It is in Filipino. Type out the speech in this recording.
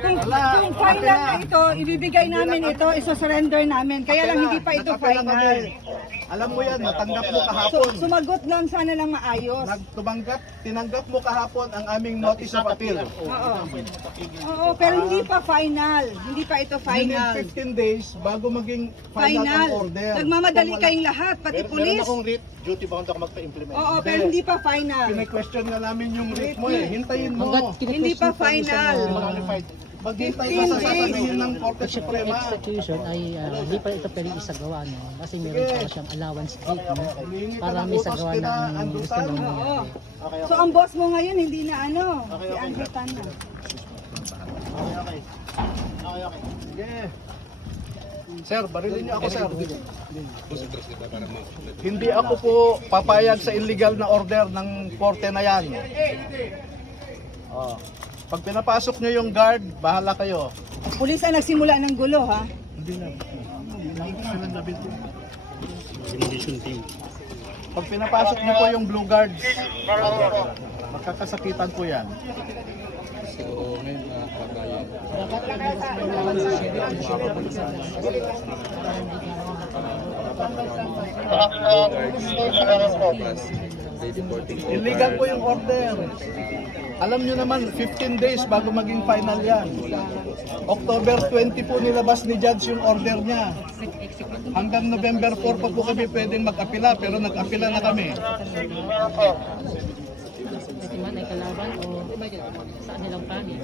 Kung final na ito, ibibigay namin ito, isa-surrender namin. Kaya lang hindi pa ito final. Alam mo yan, natanggap mo kahapon. Sumagot lang, sana lang maayos. Tinanggap mo kahapon ang aming notice of appeal. Oo, pero hindi pa final. Hindi pa ito You final. need 15 days bago maging final ang order. Nagmamadali kayong lahat, pati Meron pulis. akong writ, duty bound ako magpa-implement. Oo, pero hindi pa final. Pine-question nga namin yung rate mo eh. Hintayin mo. Hindi pa final. Maghintay ka sa sasabihin ng Korte Suprema. Execution ay hindi pa ito pwedeng isagawa, no? Kasi meron pa siyang allowance date, no? Para may isagawa na ang gusto ng Oo. So ang boss mo ngayon hindi na ano, si Andrew Tan na. Sige. Sir, barilin niyo ako, sir. Hindi ako po papayag sa illegal na order ng korte na yan. Oh. Pag pinapasok niyo yung guard, bahala kayo. Pulis ang nagsimula ng gulo, ha? Hindi na. Pag pinapasok niyo po yung blue guards, magkakasakitan po yan. So, ngayon mga kabayan, Illegal po yung order. Alam nyo naman, 15 days bago maging final yan. October 20 po nilabas ni Judge yung order niya. Hanggang November 4 pa po kami pwedeng mag-apila, pero nag-apila na kami. Kasi man ay kalaban o sa kanilang panig.